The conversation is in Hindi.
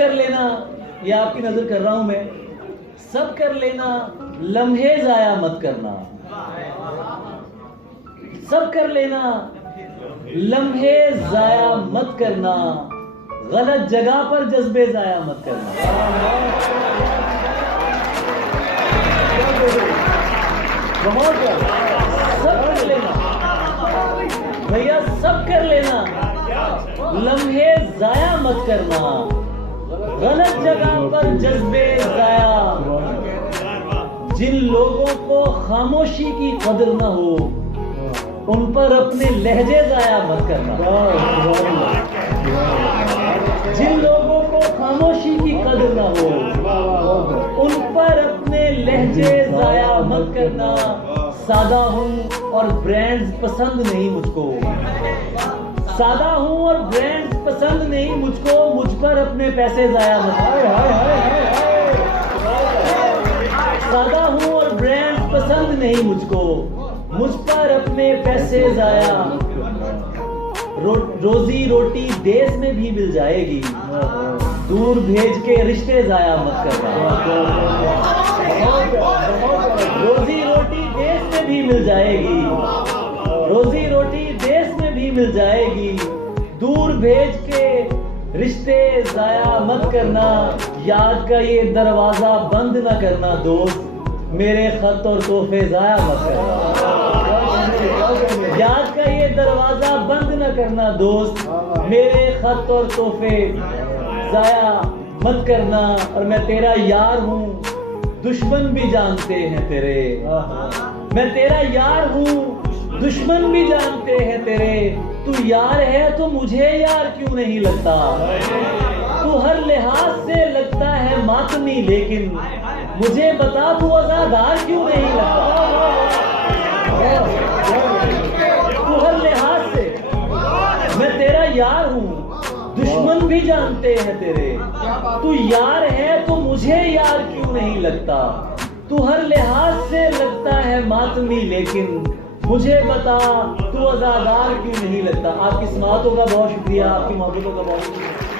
कर लेना, ये आपकी नजर कर रहा हूं मैं, सब कर लेना, लम्हे जाया मत करना। सब कर लेना, लम्हे जाया मत करना, गलत जगह पर जज्बे जाया मत करना। सब कर लेना भैया, सब कर लेना, लम्हे जाया मत करना, गलत जगह पर जज्बे जाया। जिन लोगों को खामोशी की कदर न हो, उन पर अपने लहजे जाया मत करना। जिन लोगों को खामोशी की कदर न हो, उन पर अपने लहजे जाया मत करना। सादा हूं और ब्रांड्स पसंद नहीं मुझको, सादा हूं और ब्रांड्स पसंद नहीं मुझको, मुझ पर अपने पैसे जाया मत। सादा हूं और ब्रांड्स पसंद नहीं मुझको, मुझ पर अपने पैसे जाया। रोजी रोटी देश में भी मिल जाएगी, दूर भेज के रिश्ते जाया मत करना। रोजी रोटी देश में भी मिल जाएगी, रोजी रोटी देश में भी मिल जाएगी, दूर भेज के रिश्ते जाया मत करना। याद का ये दरवाजा बंद न करना दोस्त, मेरे खत और तोहफे जाया मत करना। याद का ये दरवाजा बंद न करना दोस्त, मेरे खत और तोहफे जाया मत करना। और मैं तेरा यार हूं, दुश्मन भी जानते हैं तेरे। मैं तेरा यार हूं, दुश्मन भी जानते हैं तेरे। तू यार है तो मुझे यार क्यों नहीं लगता? तू हर लिहाज से लगता है मातमी, लेकिन मुझे बता तू अज़ादार क्यों नहीं लगता? तू हर लिहाज से, मैं तेरा यार हूं, दुश्मन भी जानते हैं तेरे। तू यार है तो मुझे यार क्यों नहीं लगता? तू हर लिहाज से लगता है मातमी, लेकिन मुझे बता तू अज़ादार क्यों नहीं लगता? आपकी समाअतों का बहुत शुक्रिया, आपकी मोहब्बतों का बहुत शुक्रिया।